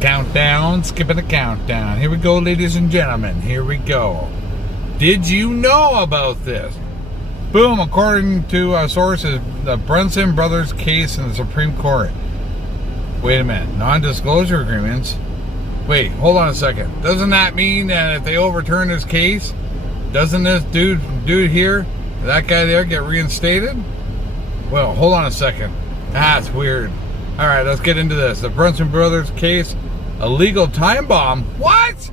Countdown, skipping a countdown. Here we go, ladies and gentlemen. Here we go. Did you know about this? Boom, according to sources, the Brunson brothers case in the Supreme Court. Wait a minute, non-disclosure agreements? Wait, hold on a second. Doesn't that mean that if they overturn this case, doesn't this dude here, that guy there, get reinstated? Well, hold on a second. That's weird. All right, let's get into this. The Brunson brothers case, a legal time bomb. What?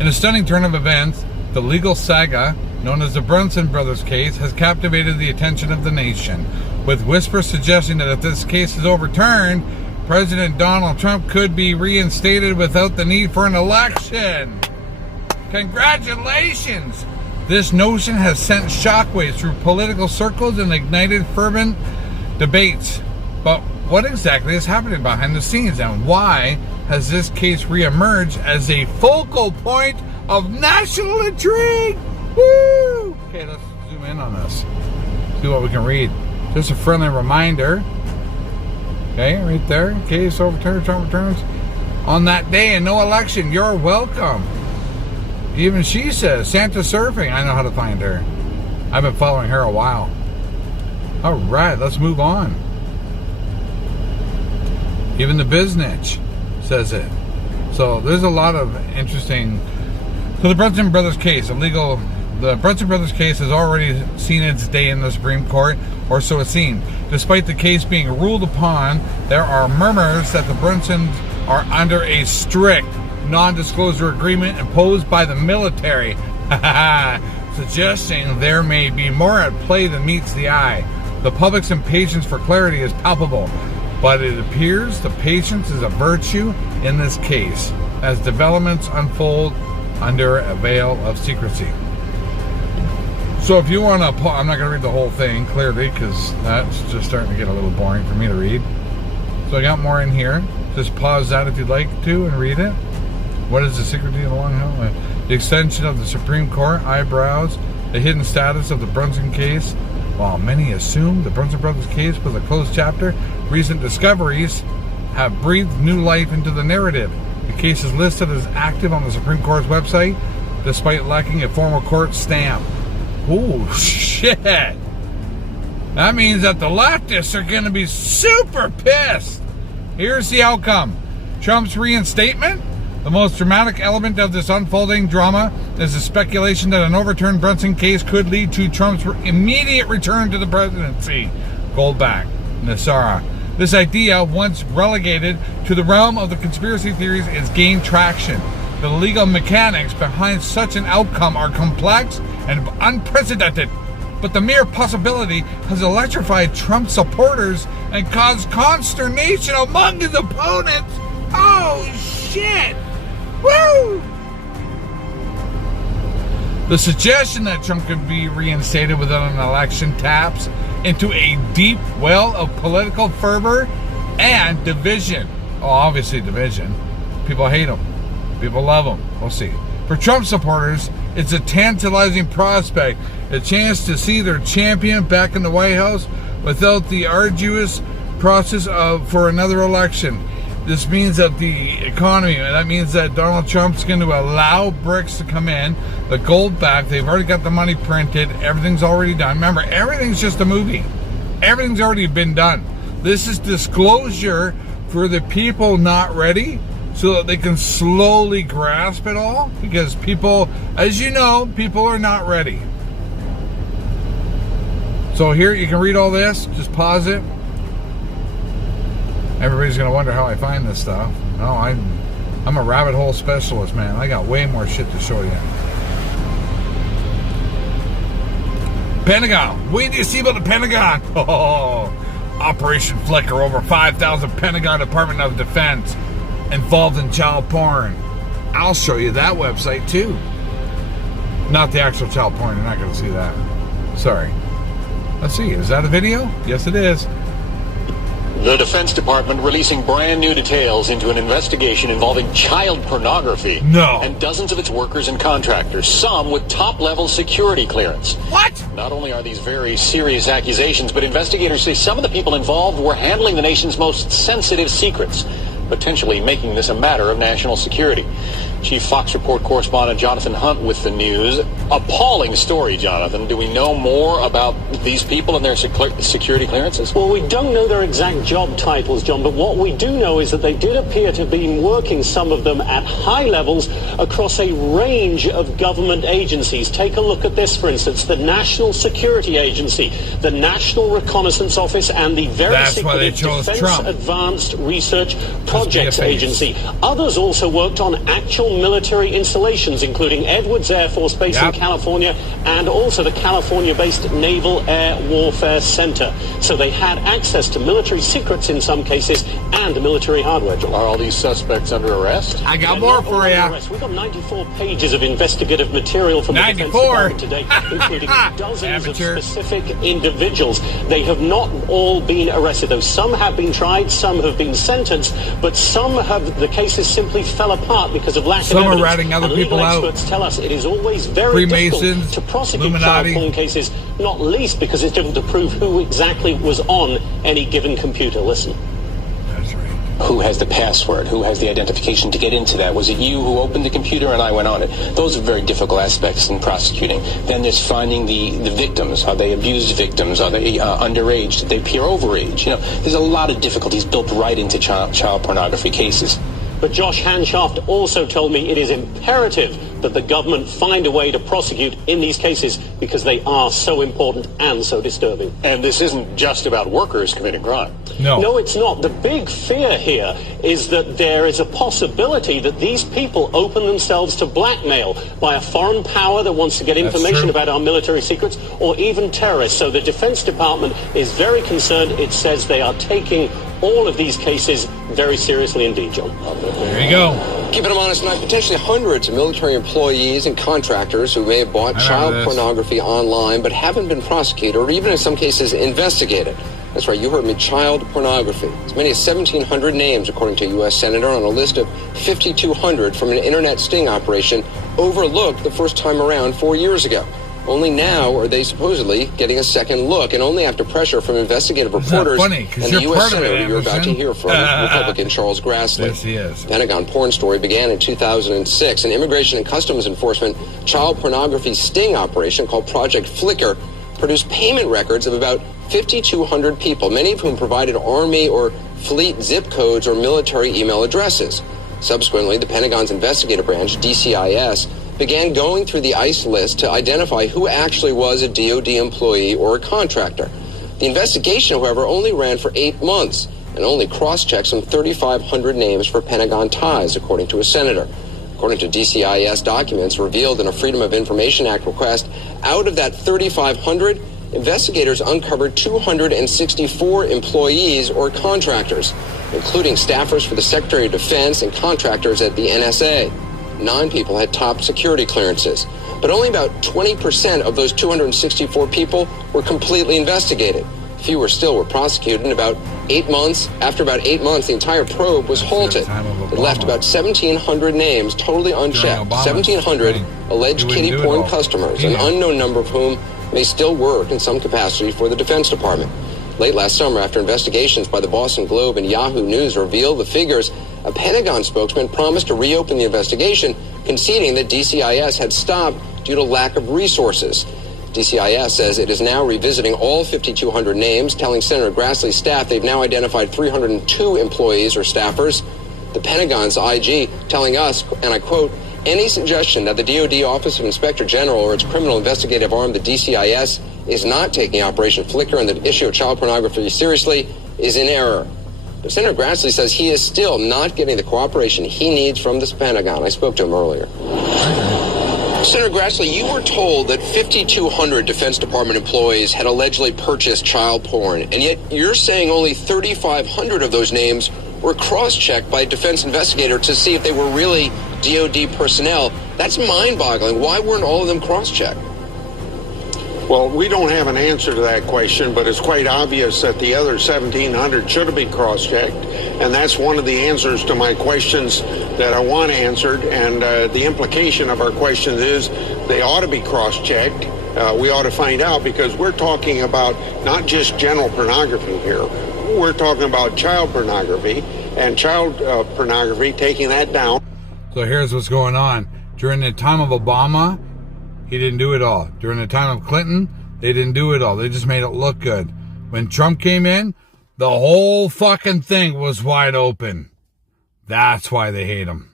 In a stunning turn of events, the legal saga known as the Brunson brothers case has captivated the attention of the nation, with whispers suggesting that if this case is overturned, President Donald Trump could be reinstated without the need for an election. Congratulations! This notion has sent shockwaves through political circles and ignited fervent debates. But what exactly is happening behind the scenes, and why has this case reemerged as a focal point of national intrigue? Woo! Okay, let's zoom in on this. See what we can read. Just a friendly reminder. Okay, right there. Case overturned, Trump returns on that day and no election. You're welcome. Even she says, Santa surfing. I know how to find her. I've been following her a while. All right, let's move on. Even the Biznitch says it. So there's a lot of interesting. So the Brunson brothers case, the Brunson brothers case has already seen its day in the Supreme Court, or so it seemed. Despite the case being ruled upon, there are murmurs that the Brunsons are under a strict non-disclosure agreement imposed by the military, suggesting there may be more at play than meets the eye. The public's impatience for clarity is palpable, but it appears the patience is a virtue in this case as developments unfold under a veil of secrecy. So if you want to, I'm not going to read the whole thing clearly because that's just starting to get a little boring for me to read. So I got more in here. Just pause that if you'd like to and read it. What is the secrecy of the long haul? The extension of the Supreme Court eyebrows, the hidden status of the Brunson case. While many assumed the Brunson brothers case was a closed chapter, recent discoveries have breathed new life into the narrative. The case is listed as active on the Supreme Court's website, despite lacking a formal court stamp. Oh, shit. That means that the leftists are going to be super pissed. Here's the outcome. Trump's reinstatement. The most dramatic element of this unfolding drama is the speculation that an overturned Brunson case could lead to Trump's immediate return to the presidency. Goldback, Nassara. This idea, once relegated to the realm of the conspiracy theories, is gained traction. The legal mechanics behind such an outcome are complex and unprecedented, but the mere possibility has electrified Trump supporters and caused consternation among his opponents. Oh, shit! Woo! The suggestion that Trump could be reinstated without an election taps into a deep well of political fervor and division. Oh, obviously division. People hate him. People love him. We'll see. For Trump supporters, it's a tantalizing prospect, a chance to see their champion back in the White House without the arduous process for another election. This means that the economy, that means that Donald Trump's going to allow BRICS to come in, the gold back, they've already got the money printed, everything's already done. Remember, everything's just a movie. Everything's already been done. This is disclosure for the people not ready so that they can slowly grasp it all, because people, as you know, people are not ready. So here, you can read all this, just pause it. Everybody's going to wonder how I find this stuff. No, I'm a rabbit hole specialist, man. I got way more shit to show you. Pentagon. What do you see about the Pentagon? Oh, Operation Flicker. Over 5,000 Pentagon Department of Defense involved in child porn. I'll show you that website, too. Not the actual child porn. You're not going to see that. Sorry. Let's see. Is that a video? Yes, it is. The Defense Department releasing brand new details into an investigation involving child pornography. No. And dozens of its workers and contractors, some with top-level security clearance. What? Not only are these very serious accusations, but investigators say some of the people involved were handling the nation's most sensitive secrets. potentially making this a matter of national security. Chief Fox Report correspondent Jonathan Hunt with the news. Appalling story, Jonathan. Do we know more about these people and their security clearances? Well, we don't know their exact job titles, John, but what we do know is that they did appear to have been working, some of them at high levels, across a range of government agencies. Take a look at this, for instance, the National Security Agency, the National Reconnaissance Office, and the very secretive Defense Advanced Research Projects Agency. Others also worked on actual military installations, including Edwards Air Force Base in California and also the California-based Naval Air Warfare Center. So they had access to military secrets in some cases and military hardware. Are all these suspects under arrest? I got more for you. We've got 94 pages of investigative material from the Defense Department today, including dozens of specific individuals. They have not all been arrested, though. Some have been tried, some have been sentenced, but some have, the cases simply fell apart because of lack of evidence. Some are ratting other people out. Experts tell us it is always very difficult to prosecute child porn cases, not least because it's difficult to prove who exactly was on any given computer. Listen. That's right. Who has the password? Who has the identification to get into that? Was it you who opened the computer and I went on it? Those are very difficult aspects in prosecuting. Then there's finding the victims. Are they abused victims? Are they underage? Did they appear overage? You know, there's a lot of difficulties built right into child pornography cases. But Josh Hanshaft also told me it is imperative that the government find a way to prosecute in these cases because they are so important and so disturbing. And this isn't just about workers committing crime. No, it's not. The big fear here is that there is a possibility that these people open themselves to blackmail by a foreign power that wants to get information about our military secrets, or even terrorists. So the Defense Department is very concerned. It says they are taking all of these cases very seriously indeed, John. There you go. Keeping them honest tonight, potentially hundreds of military employees and contractors who may have bought child pornography online but haven't been prosecuted or even in some cases investigated. That's right, you heard me, child pornography. As many as 1,700 names, according to a U.S. Senator, on a list of 5,200 from an internet sting operation overlooked the first time around 4 years ago. Only now are they supposedly getting a second look, and only after pressure from investigative reporters and the U.S. Senator you're about to hear from, Republican Charles Grassley. Yes, he is. Pentagon porn story began in 2006. An Immigration and Customs Enforcement child pornography sting operation called Project Flicker produced payment records of about 5,200 people, many of whom provided Army or fleet zip codes or military email addresses. Subsequently, the Pentagon's investigative branch, DCIS, began going through the ICE list to identify who actually was a DoD employee or a contractor. The investigation, however, only ran for 8 months and only cross-checked some 3,500 names for Pentagon ties, according to a senator. According to DCIS documents revealed in a Freedom of Information Act request, out of that 3,500, investigators uncovered 264 employees or contractors, including staffers for the Secretary of Defense and contractors at the NSA. 9 people had top security clearances, but only about 20% of those 264 people were completely investigated. Fewer still were prosecuted, and after about 8 months, the entire probe was halted. It left about 1,700 names totally unchecked, 1,700 alleged kiddie porn customers, an unknown number of whom may still work in some capacity for the Defense Department. Late last summer, after investigations by the Boston Globe and Yahoo News revealed the figures, a Pentagon spokesman promised to reopen the investigation, conceding that DCIS had stopped due to lack of resources. DCIS says it is now revisiting all 5,200 names, telling Senator Grassley's staff they've now identified 302 employees or staffers. The Pentagon's IG telling us, and I quote, "Any suggestion that the DoD Office of Inspector General or its criminal investigative arm, the DCIS, is not taking Operation Flicker and the issue of child pornography seriously is in error." But Senator Grassley says he is still not getting the cooperation he needs from the Pentagon. I spoke to him earlier. Senator Grassley, you were told that 5,200 Defense Department employees had allegedly purchased child porn, and yet you're saying only 3,500 of those names were cross-checked by a defense investigator to see if they were really DoD personnel. That's mind-boggling. Why weren't all of them cross-checked? Well, we don't have an answer to that question, but it's quite obvious that the other 1,700 should have been cross-checked, and that's one of the answers to my questions that I want answered, and the implication of our questions is they ought to be cross-checked. We ought to find out, because we're talking about not just general pornography here. We're talking about child pornography, and child pornography, taking that down. So here's what's going on. During the time of Obama, he didn't do it all. During the time of Clinton, they didn't do it all. They just made it look good. When Trump came in, the whole fucking thing was wide open. That's why they hate him.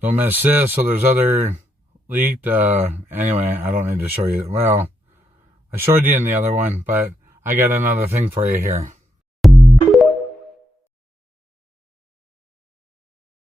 Don't miss this. So there's other leaked. Anyway, I don't need to show you. Well, I showed you in the other one, but I got another thing for you here.